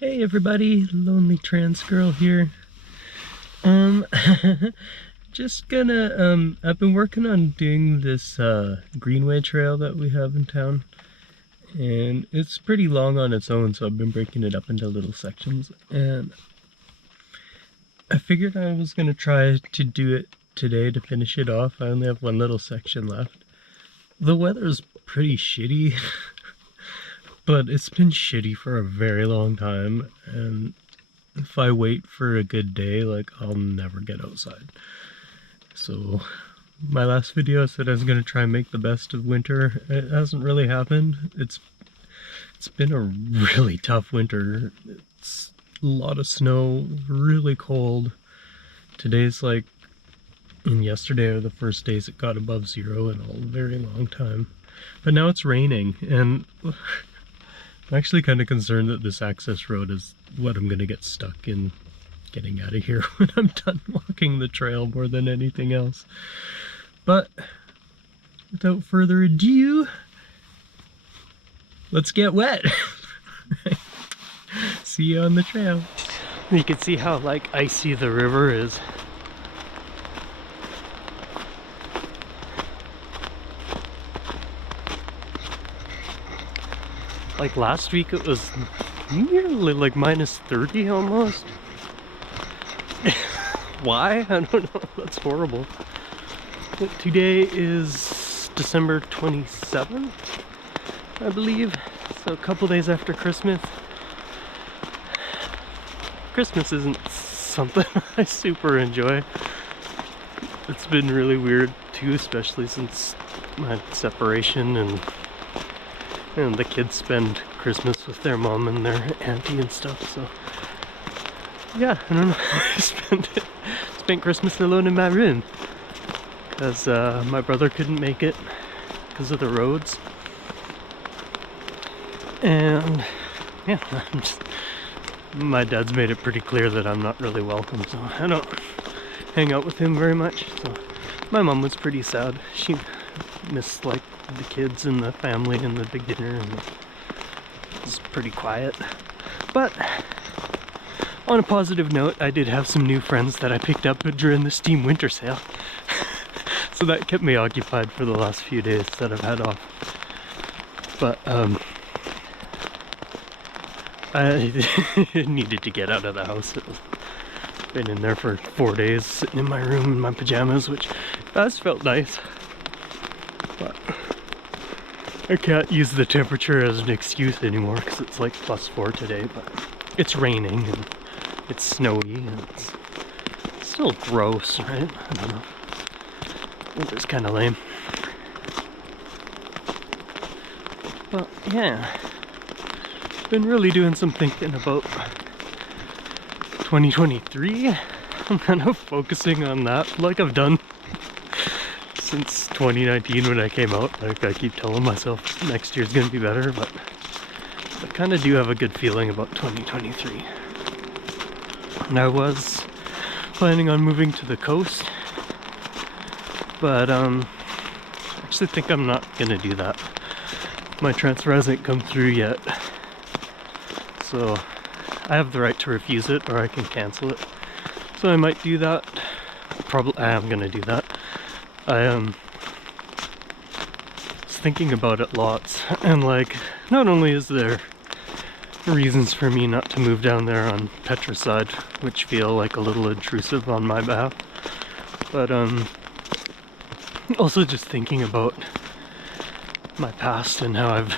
Hey everybody, lonely trans girl here. Just gonna, I've been working on doing this, Greenway trail that we have in town. And it's pretty long on its own, so I've been breaking it up into little sections. And I figured I was gonna try to do it today to finish it off. I only have one little section left. The weather's pretty shitty. But it's been shitty for a very long time, and if I wait for a good day, like, I'll never get outside. So my last video I said I was gonna try and make the best of winter. It hasn't really happened. It's been a really tough winter. It's a lot of snow, really cold. Today's like, and yesterday are the first days it got above zero in a very long time. But now it's raining, and I'm actually kind of concerned that this access road is what I'm gonna get stuck in getting out of here when I'm done walking the trail more than anything else. But without further ado, let's get wet. See you on the trail. You can see how like icy the river is. Like last week it was nearly like -30 almost. Why? I don't know, that's horrible. But today is December 27th, I believe. So a couple days after Christmas. Christmas isn't something I super enjoy. It's been really weird too, especially since my separation and the kids spend Christmas with their mom and their auntie and stuff, so yeah, I don't know. I spent Christmas alone in my room because my brother couldn't make it because of the roads, and yeah, my dad's made it pretty clear that I'm not really welcome, so I don't hang out with him very much. So my mom was pretty sad. She missed like the kids and the family and the big dinner, and it was pretty quiet. But on a positive note, I did have some new friends that I picked up during the Steam winter sale. So that kept me occupied for the last few days that I've had off. But I needed to get out of the house. I've been in there for 4 days, sitting in my room in my pajamas, which has felt nice. But I can't use the temperature as an excuse anymore because it's like +4 today, but it's raining and it's snowy and it's still gross, right? I don't know. Winter's kind of lame. But yeah, been really doing some thinking about 2023. I'm kind of focusing on that like I've done since 2019 when I came out. Like, I keep telling myself next year's gonna be better, but I kind of do have a good feeling about 2023. And I was planning on moving to the coast, but I actually think I'm not gonna do that. My transfer hasn't come through yet, so I have the right to refuse it, or I can cancel it. So I might do that. Probably I am gonna do that. I was thinking about it lots, and like, not only is there reasons for me not to move down there on Petra's side, which feel like a little intrusive on my behalf, but also just thinking about my past and how I've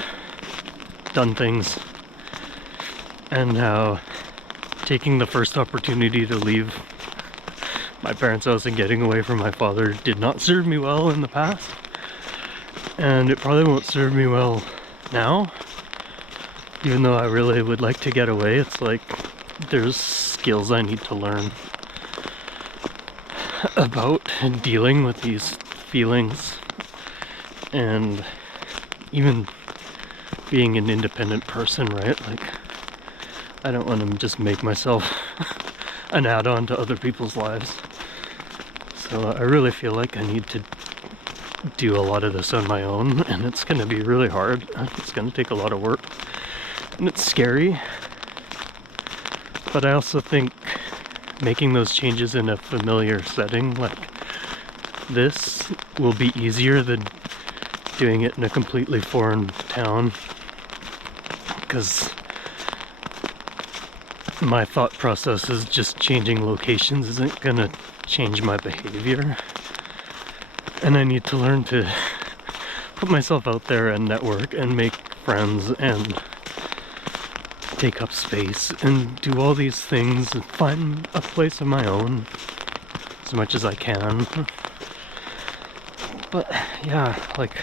done things, and how taking the first opportunity to leave my parents' house and getting away from my father did not serve me well in the past, and it probably won't serve me well now. Even though I really would like to get away, it's like there's skills I need to learn about and dealing with these feelings, and even being an independent person, right? Like, I don't want to just make myself an add-on to other people's lives. So I really feel like I need to do a lot of this on my own, and it's going to be really hard. It's going to take a lot of work, and it's scary. But I also think making those changes in a familiar setting like this will be easier than doing it in a completely foreign town, because my thought process is just changing locations isn't gonna change my behavior, and I need to learn to put myself out there and network and make friends and take up space and do all these things and find a place of my own as much as I can. But yeah, like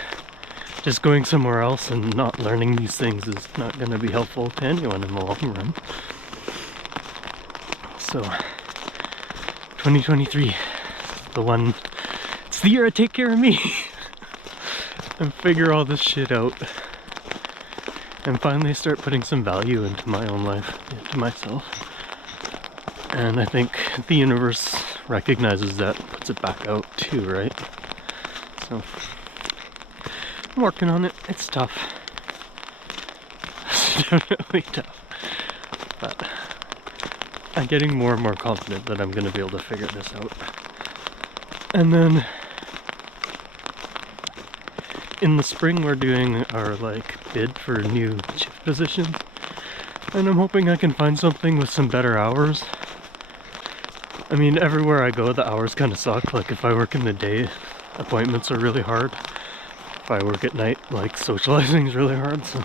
just going somewhere else and not learning these things is not going to be helpful to anyone in the long run. So 2023, it's the year I take care of me and figure all this shit out and finally start putting some value into my own life, into myself. And I think the universe recognizes that, puts it back out too, right? So I'm working on it. It's tough. It's definitely tough. But I'm getting more and more confident that I'm going to be able to figure this out. And then in the spring we're doing our bid for new shift positions, and I'm hoping I can find something with some better hours. I mean, everywhere I go the hours kind of suck. Like if I work in the day, appointments are really hard. If I work at night, socializing is really hard. So.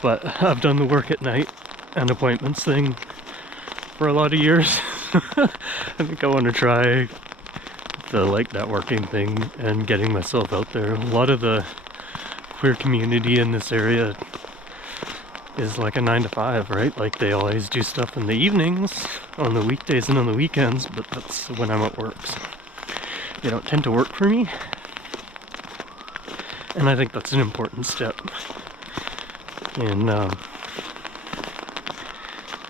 But I've done the work at night and appointments thing for a lot of years. I think I want to try the networking thing and getting myself out there. A lot of the queer community in this area is like a 9 to 5, right? Like they always do stuff in the evenings, on the weekdays and on the weekends, but that's when I'm at work, so they don't tend to work for me. And I think that's an important step in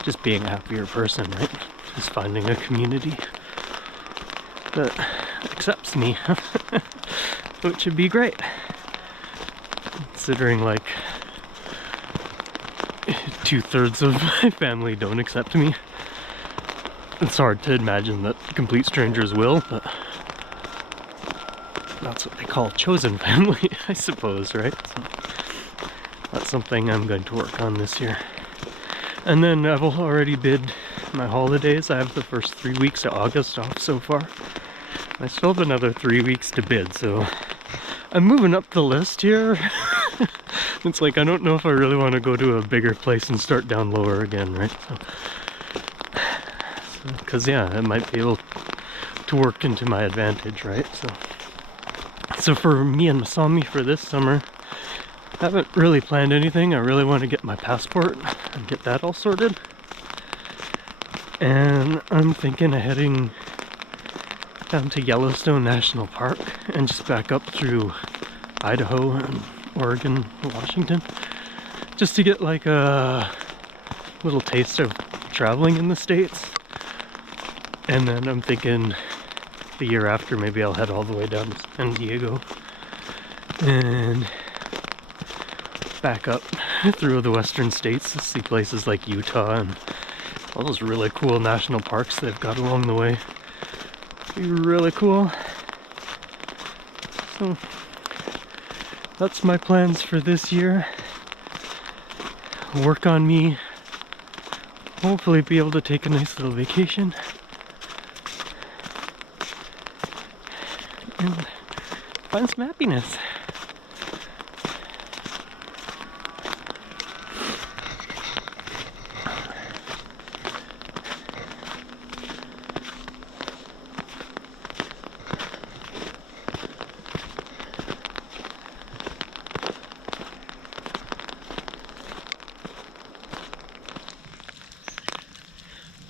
just being a happier person, right? Just finding a community that accepts me, which would be great, considering 2/3 of my family don't accept me. It's hard to imagine that complete strangers will, but that's what they call chosen family, I suppose, right? So that's something I'm going to work on this year. And then I've already bid my holidays. I have the first 3 weeks of August off so far. I still have another 3 weeks to bid, so I'm moving up the list here. It's I don't know if I really want to go to a bigger place and start down lower again, right? Because yeah, I might be able to work into my advantage, right? So for me and Masami for this summer, I haven't really planned anything. I really want to get my passport and get that all sorted. And I'm thinking of heading down to Yellowstone National Park and just back up through Idaho and Oregon and Washington, just to get a little taste of traveling in the States. And then I'm thinking the year after maybe I'll head all the way down to San Diego and back up through the western states to see places like Utah and all those really cool national parks they've got along the way. Be really cool. So that's my plans for this year. Work on me. Hopefully be able to take a nice little vacation. And find some happiness.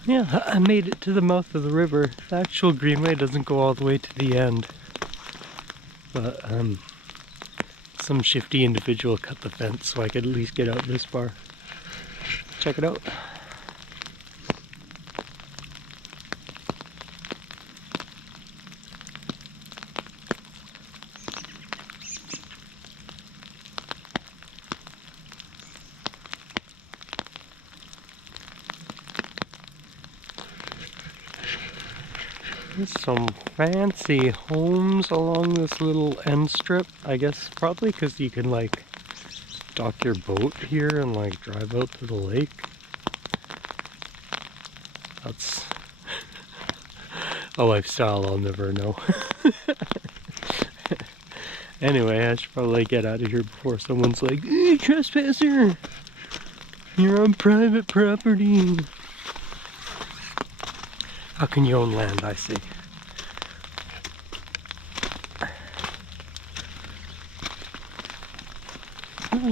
Yeah, I made it to the mouth of the river. The actual Greenway doesn't go all the way to the end, but some shifty individual cut the fence so I could at least get out this far. Check it out. There's some fancy homes along this little end strip. I guess probably because you can like dock your boat here and like drive out to the lake. That's a lifestyle I'll never know. Anyway, I should probably get out of here before someone's like, "Hey, trespasser! You're on private property." How can you own land, I see. I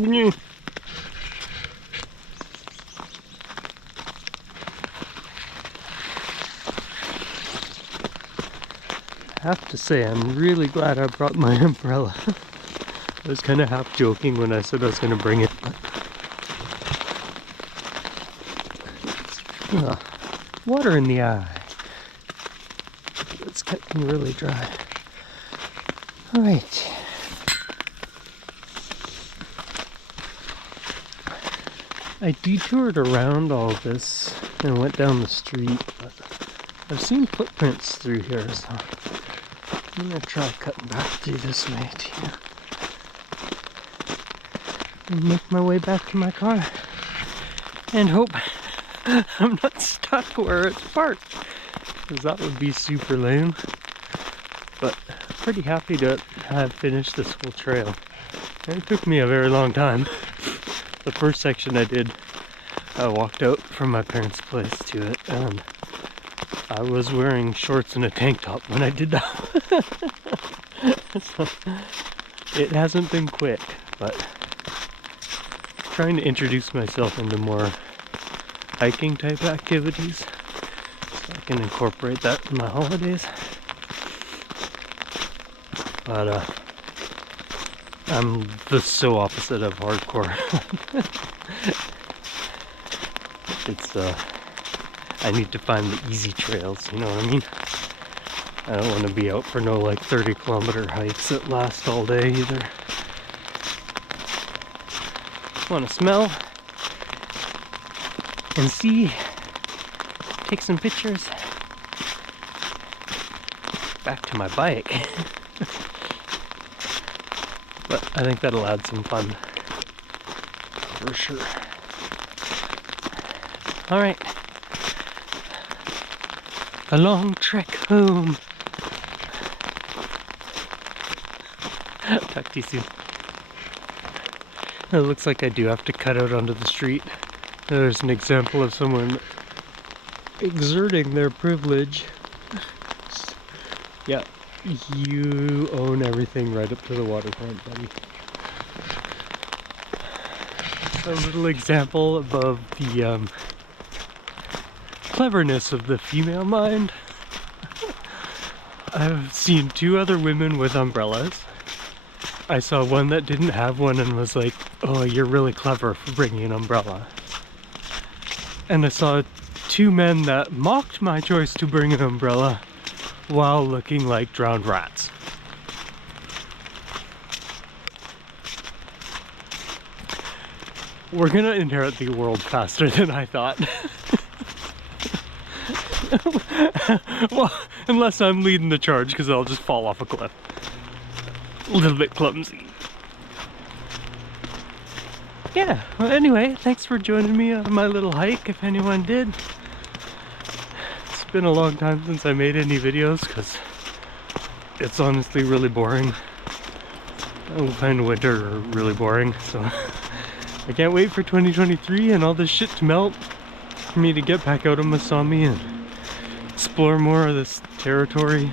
have to say, I'm really glad I brought my umbrella. I was kind of half joking when I said I was going to bring it, but water in the eye. It's getting really dry. All right. I detoured around all this and went down the street, but I've seen footprints through here, so I'm gonna try cutting back through this way too. And make my way back to my car. And hope I'm not stuck where it's parked, because that would be super lame. But I'm pretty happy to have finished this whole trail. And it took me a very long time. The first section I did, I walked out from my parents' place to it, and I was wearing shorts and a tank top when I did that. So, it hasn't been quick, but trying to introduce myself into more hiking type activities so I can incorporate that in my holidays. But I'm the so opposite of hardcore. It's I need to find the easy trails, you know what I mean? I don't want to be out for no like 30-kilometer hikes that last all day either. Just want to smell and see, take some pictures. Back to my bike. But I think that'll add some fun for sure. All right, a long trek home. Talk to you soon. It looks like I do have to cut out onto the street. There's an example of someone exerting their privilege. Yeah, you own everything right up to the waterfront, buddy. A little example above the cleverness of the female mind. I've seen two other women with umbrellas. I saw one that didn't have one and was like, "Oh, you're really clever for bringing an umbrella." And I saw two men that mocked my choice to bring an umbrella while looking like drowned rats. We're gonna inherit the world faster than I thought. Well, unless I'm leading the charge, because I'll just fall off a cliff. A little bit clumsy. Yeah, well anyway, thanks for joining me on my little hike, if anyone did. It's been a long time since I made any videos, because it's honestly really boring. I find winter really boring, so I can't wait for 2023 and all this shit to melt for me to get back out of Masami and explore more of this territory.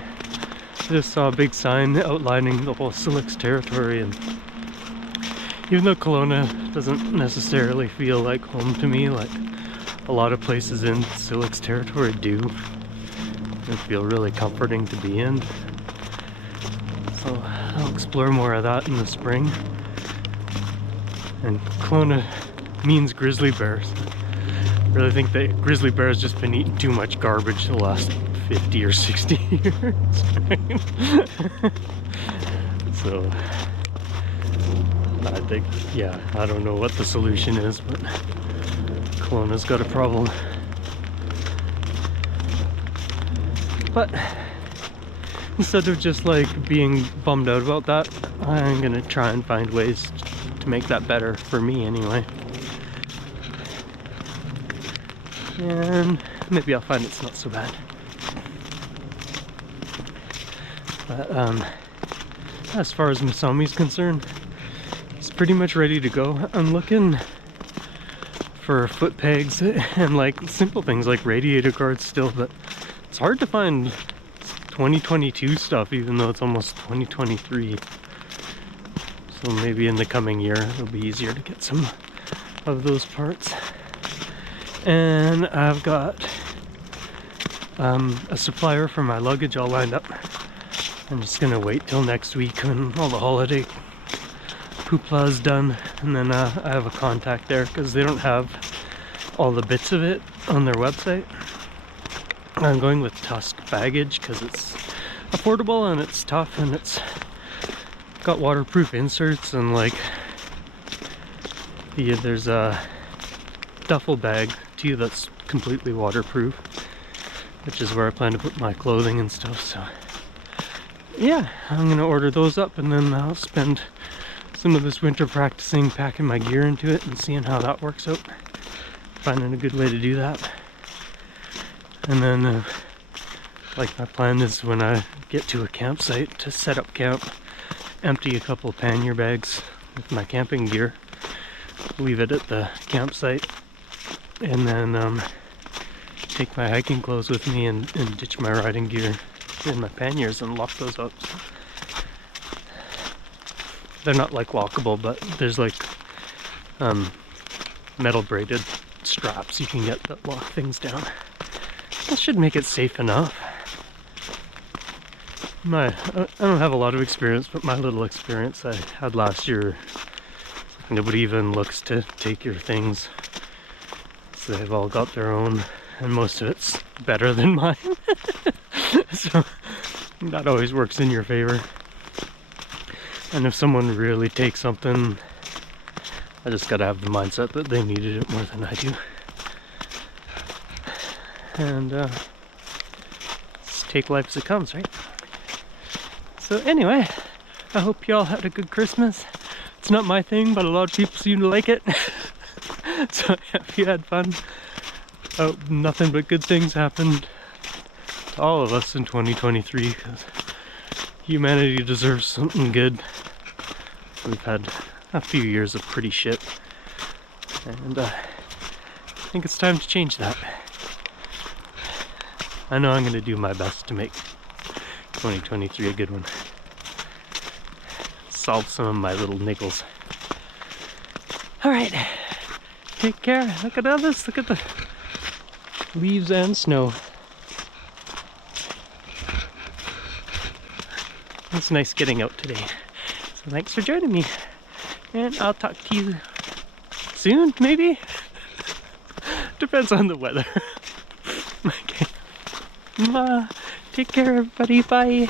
I just saw a big sign outlining the whole Silex territory, and even though Kelowna doesn't necessarily feel like home to me, like a lot of places in Silex territory do, it feel really comforting to be in. So I'll explore more of that in the spring. And Kelowna means grizzly bears. I really think that grizzly bear has just been eating too much garbage the last 50 or 60 years. So I think, yeah, I don't know what the solution is, but Kelowna's got a problem. But instead of just like being bummed out about that, I'm gonna try and find ways to make that better for me anyway. And maybe I'll find it's not so bad. But as far as Masami's concerned, it's pretty much ready to go. I'm looking for foot pegs and like simple things like radiator guards still, but it's hard to find 2022 stuff even though it's almost 2023. So maybe in the coming year it'll be easier to get some of those parts. And I've got a supplier for my luggage all lined up. I'm just gonna wait till next week when all the holiday hoopla is done, and then I have a contact there because they don't have all the bits of it on their website. I'm going with Tusk baggage because it's affordable and it's tough and it's got waterproof inserts, and like there's a duffel bag too that's completely waterproof, which is where I plan to put my clothing and stuff. So yeah, I'm gonna order those up, and then I'll spend some of this winter practicing packing my gear into it and seeing how that works out, finding a good way to do that. And then like my plan is when I get to a campsite to set up camp, empty a couple of pannier bags with my camping gear, leave it at the campsite, and then take my hiking clothes with me and ditch my riding gear in my panniers and lock those up. They're not like walkable, but there's like metal braided straps you can get that lock things down. That should make it safe enough. I don't have a lot of experience, but my little experience I had last year, nobody even looks to take your things. So they've all got their own, and most of it's better than mine. So that always works in your favor. And if someone really takes something, I just gotta have the mindset that they needed it more than I do. And just take life as it comes, right? So anyway, I hope y'all had a good Christmas. It's not my thing, but a lot of people seem to like it. So if you had fun, nothing but good things happened to all of us in 2023, because humanity deserves something good. We've had a few years of pretty shit, and I think it's time to change that. I know I'm going to do my best to make 2023 a good one. Solve some of my little niggles. Alright, take care. Look at all this, look at the leaves and snow. It's nice getting out today. So thanks for joining me. And I'll talk to you soon, maybe? Depends on the weather. Okay. Take care, everybody. Bye.